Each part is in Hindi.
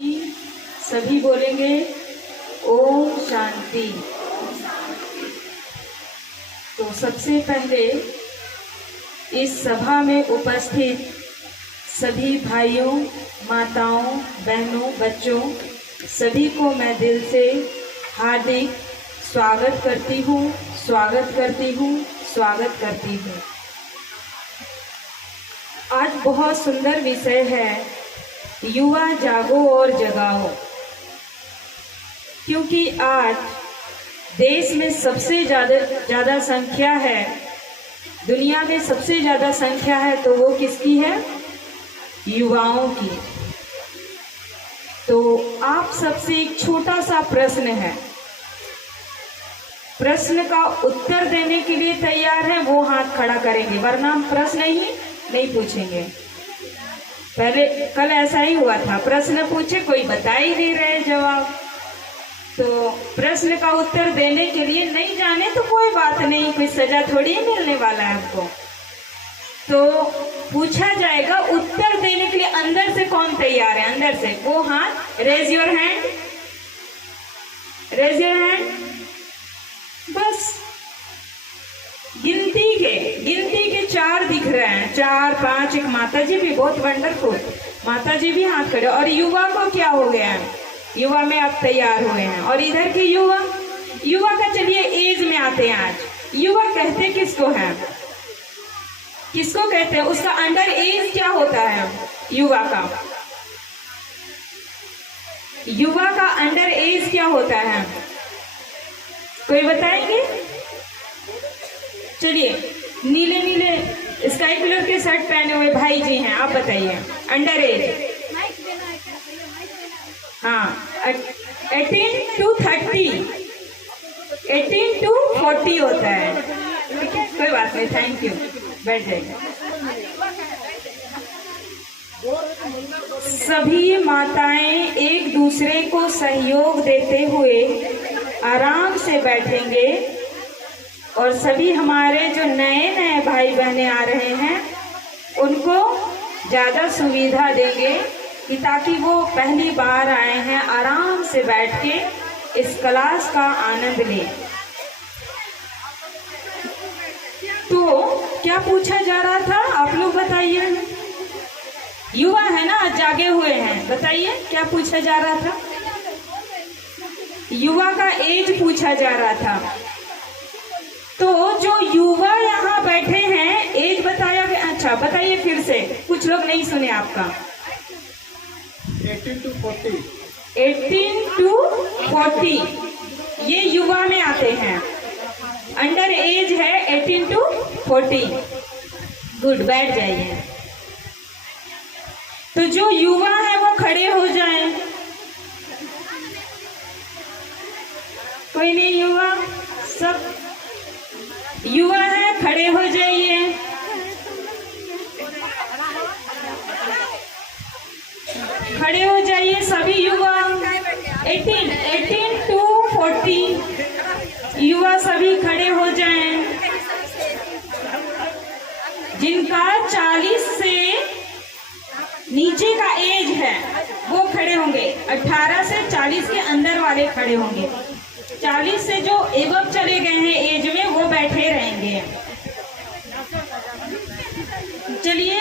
सभी बोलेंगे ओम शांति। तो सबसे पहले इस सभा में उपस्थित सभी भाइयों, माताओं, बहनों, बच्चों सभी को मैं दिल से हार्दिक स्वागत करती हूँ, स्वागत करती हूँ, स्वागत करती हूँ। आज बहुत सुंदर विषय है, युवा जागो और जगाओ। क्योंकि आज देश में सबसे ज्यादा संख्या है, दुनिया में सबसे ज्यादा संख्या है, तो वो किसकी है? युवाओं की। तो आप सबसे एक छोटा सा प्रश्न है, प्रश्न का उत्तर देने के लिए तैयार है वो हाथ खड़ा करेंगे, वरना हम प्रश्न ही नहीं पूछेंगे। पहले कल ऐसा ही हुआ था, प्रश्न पूछे कोई बता ही नहीं रहे जवाब। तो प्रश्न का उत्तर देने के लिए नहीं जाने तो कोई बात नहीं, कोई सजा थोड़ी ही मिलने वाला है आपको। तो पूछा जाएगा, उत्तर देने के लिए अंदर से कौन तैयार है? अंदर से वो हाथ, raise your hand, raise your hand. बस गिनती के 4 दिख रहे हैं, 4, 5। एक माता जी भी, बहुत वंडरफुल, माता जी भी हाथ खड़े। और युवा को क्या हो गया है? युवा में आप तैयार हुए हैं। और इधर के युवा का चलिए एज में आते हैं। आज युवा कहते किसको है? किसको कहते हैं? उसका अंडर एज क्या होता है? युवा का अंडर एज क्या होता है? कोई बताएंगे? चलिए, नीले स्काई कलर के शर्ट पहने हुए भाई जी हैं, आप बताइए अंडर एज। हाँ, 18 to 30, 18 to 40 होता है। कोई बात नहीं, थैंक यू, बैठ जाइए। सभी माताएं एक दूसरे को सहयोग देते हुए आराम से बैठेंगे और सभी हमारे जो नए भाई बहने आ रहे हैं उनको ज्यादा सुविधा देंगे कि ताकि वो पहली बार आए हैं, आराम से बैठ के इस क्लास का आनंद लें। तो क्या पूछा जा रहा था, आप लोग बताइए। युवा है ना, जागे हुए हैं, बताइए क्या पूछा जा रहा था? युवा का एज पूछा जा रहा था। तो जो युवा यहाँ बैठे हैं, एज बताया गया। अच्छा बताइए फिर से, कुछ लोग नहीं सुने आपका। 18 to 40। 18 to 40 ये युवा में आते हैं। अंडर एज है 18 to 40। गुड, बैठ जाइए। तो जो युवा है वो खड़े हो जाएं। कोई नहीं युवा, सब युवा है, खड़े हो जाइए। खड़े हो जाइए सभी युवा। 18 to 40 युवा सभी खड़े हो जाएं। जिनका 40 से नीचे का एज है वो खड़े होंगे। 18 से 40 के अंदर वाले खड़े होंगे। 40 से जो एबव चले गए हैं एज में, वो बैठे रहेंगे। चलिए,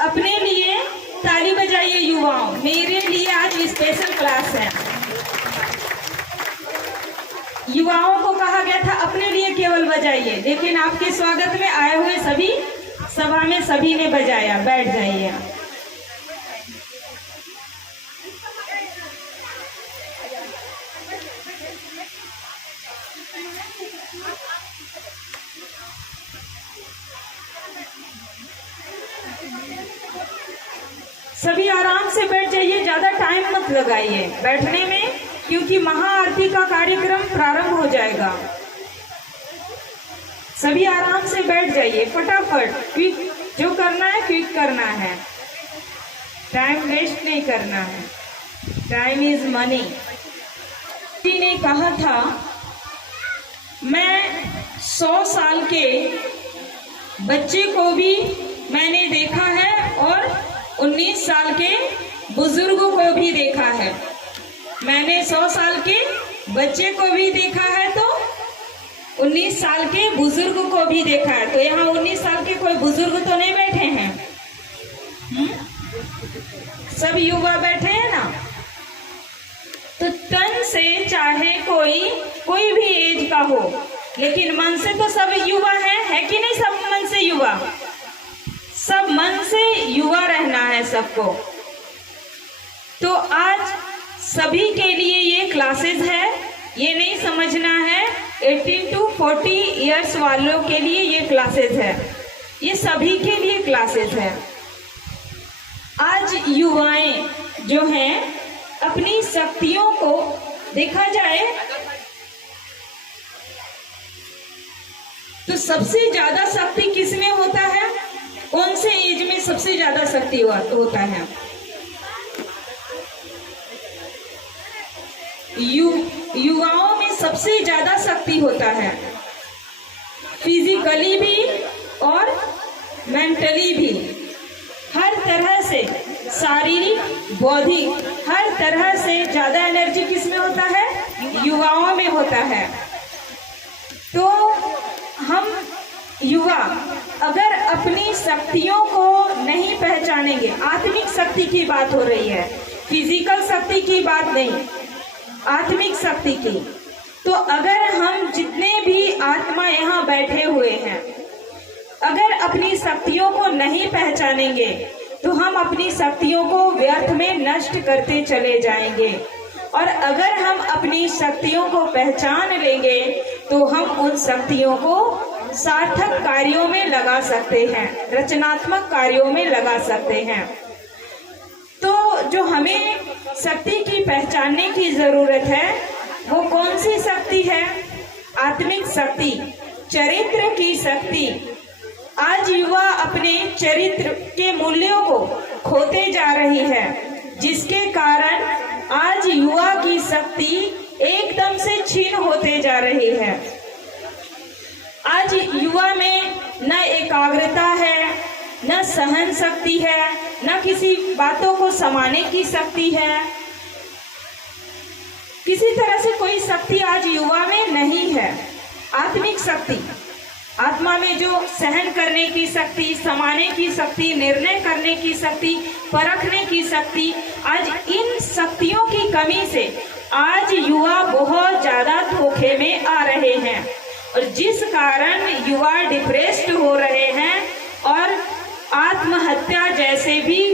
अपने लिए ताली बजाइए युवाओं। मेरे लिए आज स्पेशल क्लास है। युवाओं को कहा गया था अपने लिए केवल बजाइए, लेकिन आपके स्वागत में आए हुए सभी सभा में सभी ने बजाया। बैठ जाइए। सभी आराम से बैठ जाइए, ज्यादा टाइम मत लगाइए बैठने में, क्योंकि महाआरती का कार्यक्रम प्रारंभ हो जाएगा। सभी आराम से बैठ जाइए, फटाफट, क्विक जो करना है क्विक करना है, टाइम वेस्ट नहीं करना है। Time is money. जी ने कहा था, मैं 100 साल के बच्चे को भी मैंने देखा है और 19 साल के बुजुर्गों को भी देखा है, मैंने 100 साल के बच्चे को भी देखा है, तो 19 साल के बुजुर्ग को भी देखा है। तो यहाँ 19 साल के कोई बुजुर्ग तो नहीं बैठे हैं, सब युवा बैठे हैं ना। तो तन से चाहे कोई भी एज का हो, लेकिन मन से तो सब युवा है कि नहीं? सब मन से युवा, सब मन से युवा रहना है सबको। तो आज सभी के लिए ये क्लासेस है, ये नहीं समझना है 18 to 40 इयर्स वालों के लिए ये क्लासेस है, ये सभी के लिए क्लासेस है। आज युवाएं जो हैं अपनी शक्तियों को, देखा जाए तो सबसे ज्यादा शक्ति किसमें होता है? कौन से एज में सबसे ज्यादा शक्ति होता है? युवाओं में सबसे ज्यादा शक्ति होता है, फिजिकली भी और मेंटली भी, हर तरह से, शारीरिक बौद्धिक हर तरह से ज्यादा एनर्जी किसमें होता है? युवाओं में होता है। तो हम युवा अगर अपनी शक्तियों को नहीं पहचानेंगे, आत्मिक शक्ति की बात हो रही है, फिजिकल शक्ति की बात नहीं, आत्मिक शक्ति की। तो अगर हम जितने भी आत्मा यहाँ बैठे हुए हैं, अगर अपनी शक्तियों को नहीं पहचानेंगे तो हम अपनी शक्तियों को व्यर्थ में नष्ट करते चले जाएंगे। और अगर हम अपनी शक्तियों को पहचान लेंगे तो हम उन शक्तियों को सार्थक कार्यों में लगा सकते हैं, रचनात्मक कार्यों में लगा सकते हैं। तो जो हमें शक्ति की पहचानने की जरूरत है वो कौन सी शक्ति है? आत्मिक शक्ति, चरित्र की शक्ति। आज युवा अपने चरित्र के मूल्यों को खोते जा रही है, जिसके कारण आज युवा की शक्ति एकदम से क्षीण होते जा रही है। आज युवा में न एकाग्रता है, न सहन शक्ति है, न किसी बातों को समाने की शक्ति है, किसी तरह से कोई शक्ति आज युवा में नहीं है। आत्मिक शक्ति, आत्मा में जो सहन करने की शक्ति, समाने की शक्ति, निर्णय करने की शक्ति, परखने की शक्ति, आज इन शक्तियों की कमी से आज युवा बहुत ज्यादा धोखे में आ रहे हैं, और जिस कारण युवा डिप्रेस्ड हो रहे हैं और आत्महत्या जैसे भी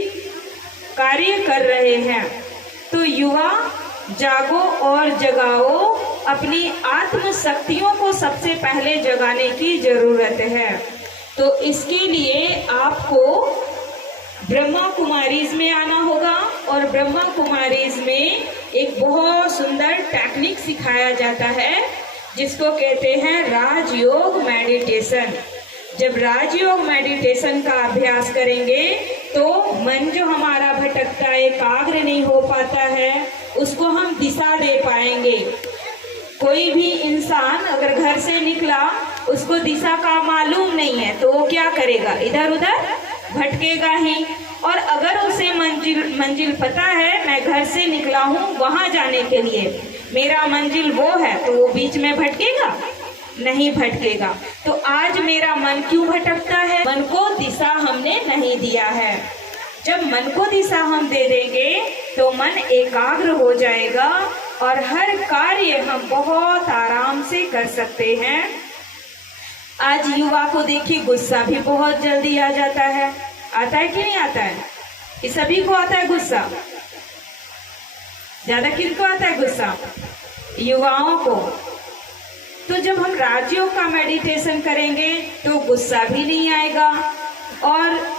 कार्य कर रहे हैं। तो युवा जागो और जगाओ, अपनी आत्म शक्तियों को सबसे पहले जगाने की जरूरत है। तो इसके लिए आपको ब्रह्मा कुमारीज में आना होगा, और ब्रह्मा कुमारीज में एक बहुत सुंदर टेक्निक सिखाया जाता है जिसको कहते हैं राजयोग मेडिटेशन। जब राजयोग मेडिटेशन का अभ्यास करेंगे तो मन जो हमारा भटकता है, एकाग्र नहीं हो पाता है, उसको हम दिशा दे पाएंगे। कोई भी इंसान अगर घर से निकला, उसको दिशा का मालूम नहीं है तो वो क्या करेगा? इधर उधर भटकेगा ही। और अगर उसे मंजिल पता है, मैं घर से निकला हूँ वहां जाने के लिए, मेरा मंजिल वो है, तो वो बीच में भटकेगा? नहीं भटकेगा। तो आज मेरा मन क्यों भटकता है? मन को दिशा हमने नहीं दिया है। जब मन को दिशा हम दे देंगे तो मन एकाग्र हो जाएगा और हर कार्य हम बहुत आराम से कर सकते हैं। आज युवा को देखिए, गुस्सा भी बहुत जल्दी आ जाता है। आता है कि नहीं आता है? ये सभी को आता है गुस्सा। ज्यादा किनको आता है गुस्सा? युवाओं को। तो जब हम राजयोग का मेडिटेशन करेंगे तो गुस्सा भी नहीं आएगा। और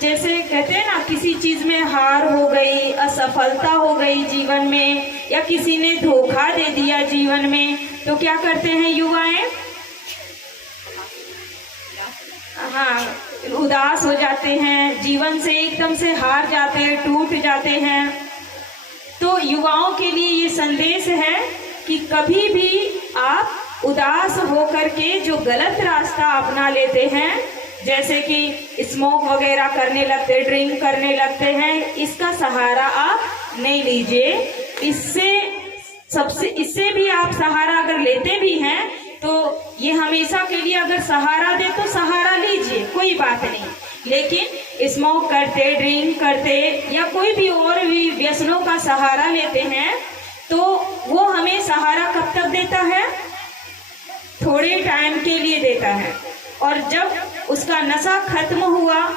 जैसे कहते हैं ना, किसी चीज में हार हो गई, असफलता हो गई जीवन में, या किसी ने धोखा दे दिया जीवन में, तो क्या करते हैं युवाएं? हाँ, उदास हो जाते हैं, जीवन से एकदम से हार जाते हैं, टूट जाते हैं। तो युवाओं के लिए ये संदेश है कि कभी भी आप उदास होकर के जो गलत रास्ता अपना लेते हैं जैसे कि स्मोक वगैरह करने लगते, ड्रिंक करने लगते हैं, इसका सहारा आप नहीं लीजिए। इससे भी आप सहारा अगर लेते भी हैं तो ये हमेशा के लिए अगर सहारा दे तो सहारा लीजिए, कोई बात नहीं। लेकिन स्मोक करते, ड्रिंक करते या कोई भी और भी व्यसनों का सहारा लेते हैं तो वो हमें सहारा कब तक देता है? थोड़े टाइम के लिए देता है, और जब उसका नशा खत्म हुआ,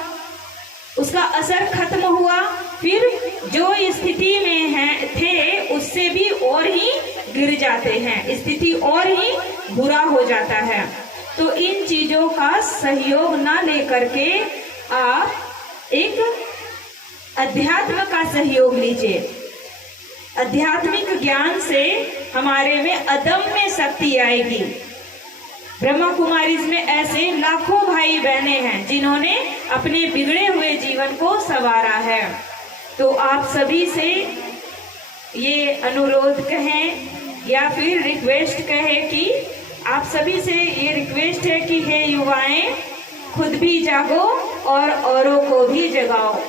उसका असर खत्म हुआ, फिर जो स्थिति में थे उससे भी और ही गिर जाते हैं, स्थिति और ही बुरा हो जाता है। तो इन चीजों का सहयोग ना लेकर के आप एक अध्यात्म का सहयोग लीजिए। आध्यात्मिक ज्ञान से हमारे में अदम्य शक्ति आएगी। ब्रह्मा कुमारी में ऐसे लाखों भाई बहने हैं जिन्होंने अपने बिगड़े हुए जीवन को संवारा है। तो आप सभी से ये अनुरोध कहें या फिर रिक्वेस्ट कहें कि आप सभी से ये रिक्वेस्ट है कि हे युवाएं, खुद भी जागो और औरों को भी जगाओ।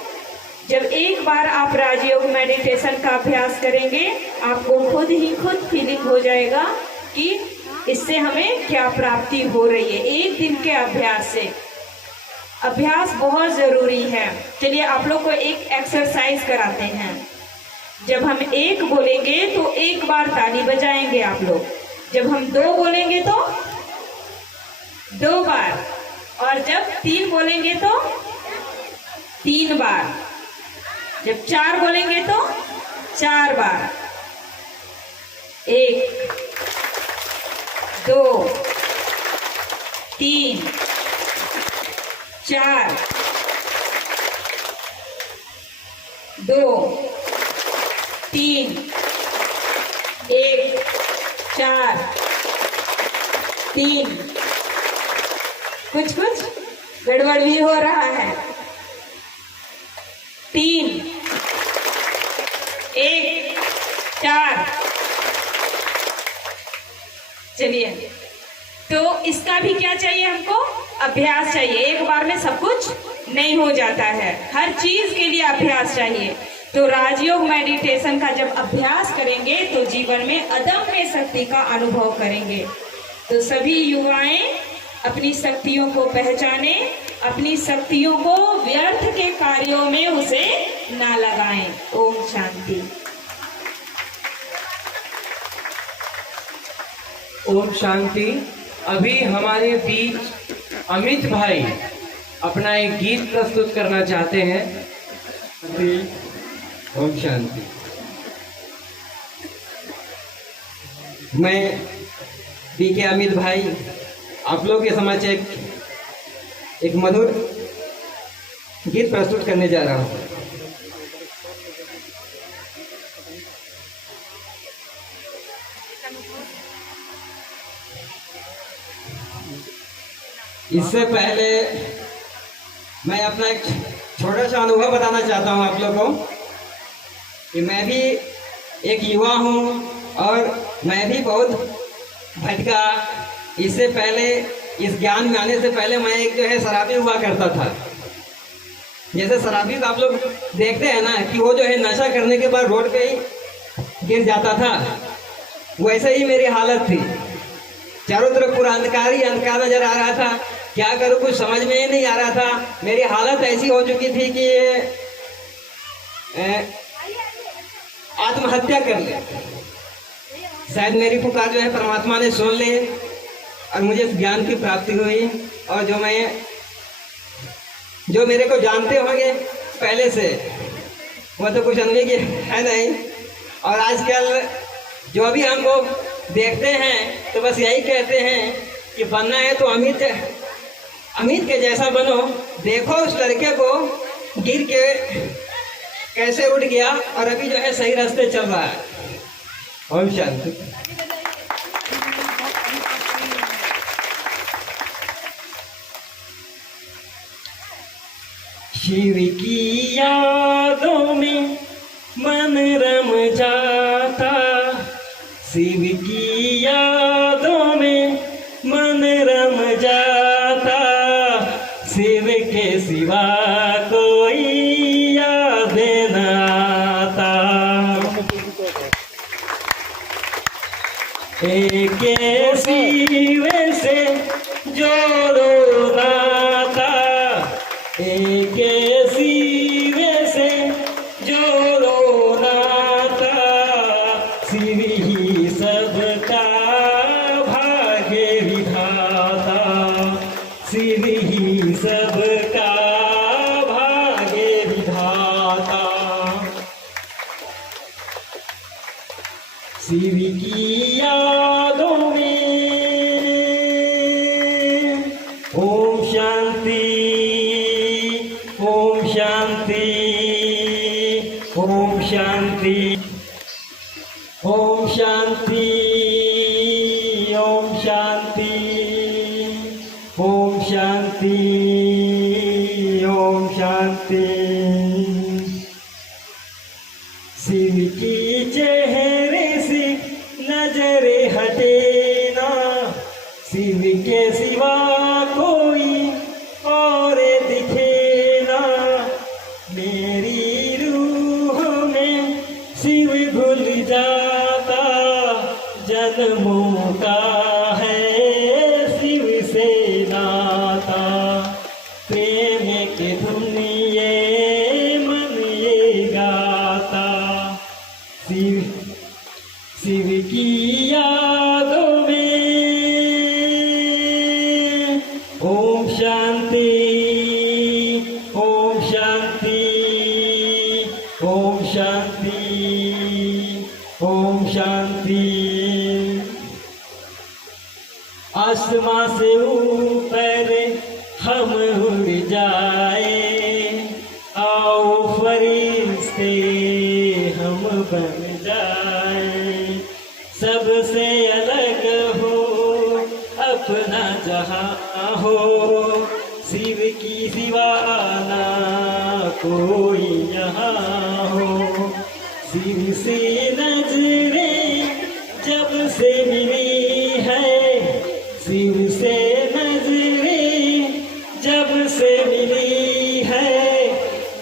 जब एक बार आप राजयोग मेडिटेशन का अभ्यास करेंगे, आपको खुद ही खुद फीलिंग हो जाएगा कि इससे हमें क्या प्राप्ति हो रही है। एक दिन के अभ्यास से, अभ्यास बहुत जरूरी है। चलिए आप लोग को एक एक्सरसाइज कराते हैं। जब हम एक बोलेंगे तो एक बार ताली बजाएंगे आप लोग, जब हम दो बोलेंगे तो दो बार, और जब तीन बोलेंगे तो तीन बार, जब चार बोलेंगे तो चार बार। एक, दो, तीन, चार, दो, तीन, एक, चार, तीन। कुछ गड़बड़ भी हो रहा है। तीन, एक, चार। चलिए, तो इसका भी क्या चाहिए हमको? अभ्यास चाहिए। एक बार में सब कुछ नहीं हो जाता है, हर चीज के लिए अभ्यास चाहिए। तो राजयोग मेडिटेशन का जब अभ्यास करेंगे तो जीवन में अदम्य शक्ति का अनुभव करेंगे। तो सभी युवाएं अपनी शक्तियों को पहचाने, अपनी शक्तियों को व्यर्थ के कार्यों में उसे ना लगाएं। ओम शांति। ओम शांति। अभी हमारे बीच अमित भाई अपना एक गीत प्रस्तुत करना चाहते हैं। ओम शांति। मैं बीके अमित भाई आप लोग के समक्ष एक मधुर गीत प्रस्तुत करने जा रहा हूँ। इससे पहले मैं अपना एक छोटा सा अनुभव बताना चाहता हूँ आप लोगों को कि मैं भी एक युवा हूँ और मैं भी बहुत भटका। इससे पहले, इस ज्ञान में आने से पहले मैं एक जो है शराबी हुआ करता था। जैसे शराबी को आप लोग देखते हैं ना कि वो जो है नशा करने के बाद रोड पे ही गिर जाता था, वैसे ही मेरी हालत थी। चारों तरफ पूरा अंधकार ही अंधकार नजर आ रहा था। क्या करूँ, कुछ समझ में ही नहीं आ रहा था। मेरी हालत ऐसी हो चुकी थी कि आत्महत्या कर ले। शायद मेरी पुकार जो है परमात्मा ने सुन ले और मुझे इस ज्ञान की प्राप्ति हुई। और जो मेरे को जानते होंगे पहले से, वो तो कुछ अनवी है नहीं। और आजकल जो भी हम लोग देखते हैं तो बस यही कहते हैं कि बनना है तो अमित के जैसा बनो। देखो उस लड़के को गिर के कैसे उठ गया और अभी जो है सही रास्ते चल रहा है। ओम शांति। शिव की यादों में मन रम जाता, शिव की यादों में मन रम जाता, शिव सिवा कोई याद न आता। एक सिवे से जोड़ो नाता, एक सिवे से जोड़ो नाता, शिव ही सबका भाग्य विधाता, शिव ही सबका भाग्य विधाता। शिव की यादों में ओम शांति, ओम शांति, ओम शांति, ओम शांति, ओम शांति, ओम शांति, ओम शांति। शिव की चेहरे से नजर हटे ना, शिव के सिवा कोई और दिखे ना, मेरी रूह में शिव घुल जाता, जन्मों का है शिव से नाता, प्रेम के धुन ये मन ये गाता, शिव शिव की यादों में ओम शांति, ओम शांति, ओम शांति, ओम शांति। आसमां से ऊपर हम उड़ जाए, आओ फरिश्ते हम बन जाए, सबसे अलग हो अपना जहां हो, शिव की सिवा ना कोई यहाँ हो, शिव से नजरें जब से मिली है, शिव से नजरें जब से मिली है,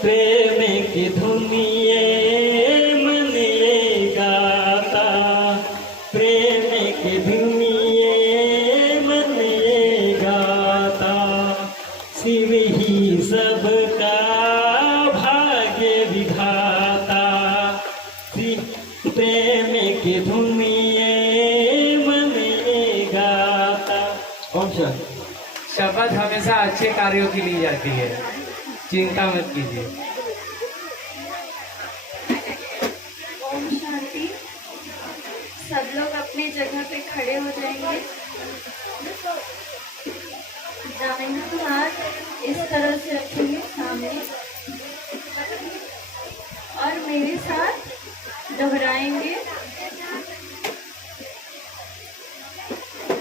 प्रेम की धुन ये मन ये गाता, प्रेम की धुन ये मन ये गाता, शिव ही सबका भाग्य विधाता, प्रेम की धुन ये मन ये गाता। ओम शांति। शपथ हमेशा अच्छे कार्यों की ली जाती है, चिंता मत कीजिए। ओम शांति। सब लोग अपनी जगह पे खड़े हो जाएंगे। दाहिना हाथ इस तरह से रखेंगे सामने और मेरे साथ दोहराएंगे।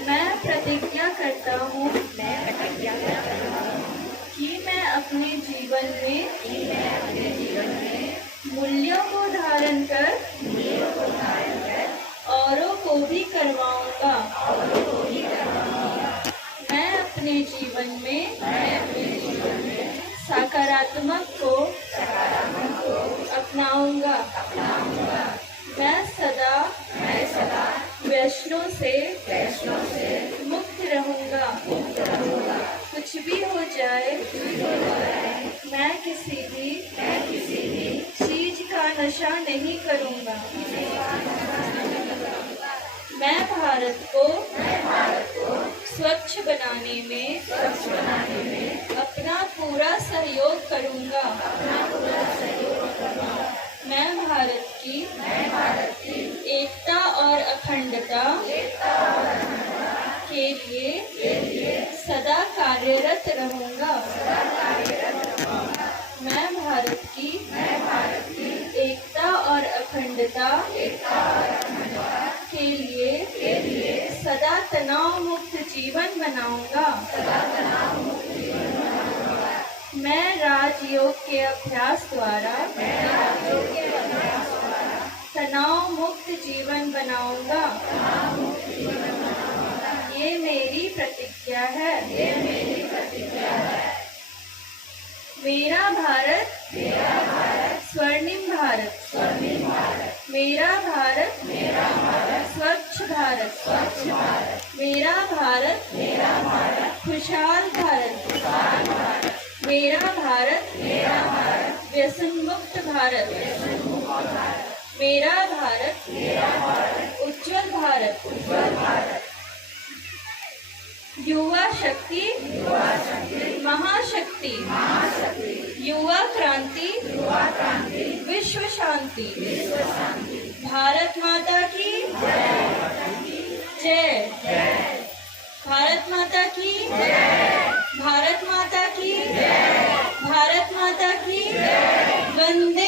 मैं प्रतिज्ञा करता हूँ कि मैं अपने जीवन में मूल्यों को धारण कर औरों को भी करवाऊंगा। मैं अपने जीवन में सकारात्मक को अपनाऊंगा। मैं सदा व्यसनों से मुक्त रहूंगा। कुछ भी हो जाए मैं किसी भी चीज का नशा नहीं करूंगा। मैं भारत को स्वच्छ बनाने में अपना पूरा सहयोग करूंगा। मैं भारत की एकता और अखंडता के लिए सदा कार्यरत रहूंगा। मैं भारत की एकता और अखंडता के लिए सदा तनाव मुक्त जीवन बनाऊंगा। मैं राजयोग के अभ्यास द्वारा तनाव मुक्त जीवन बनाऊंगा। ये मेरी प्रतिज्ञा है। मेरा भारत स्वर्णिम भारत, मेरा भारत स्वच्छ भारत, मेरा भारत खुशहाल भारत, मेरा भारत व्यसन मुक्त भारत, मेरा भारत उज्जवल भारत, युवा शक्ति महाशक्ति, युवा क्रांति विश्व शांति, भारत माता की जय, भारत माता की भारत माता की भारत माता की वंदे